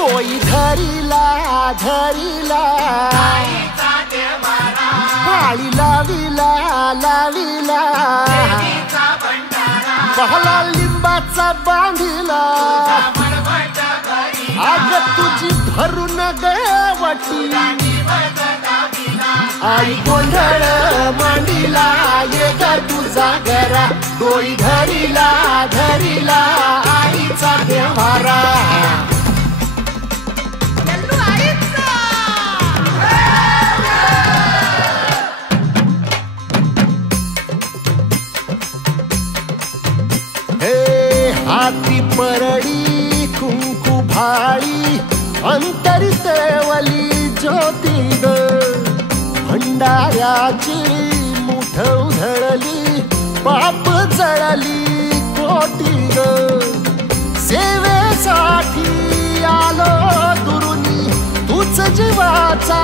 तोई धरीला धरीला पाळी लाविला लाविला पहला लिंबाचा बांधिला आग तुझी भरून गवटी आई गोंधळ मांडीला ये ग तुझा घरा डोई धरीला धरीला आईचा देवारा हाती परडी कुंकू भाळी अंतरी तेवली ज्योती ग भंडाऱ्याची मुठ उधळली पाप जळली कोटी ग सेवेसाठी आलो दुरुनी तूच जीवाचा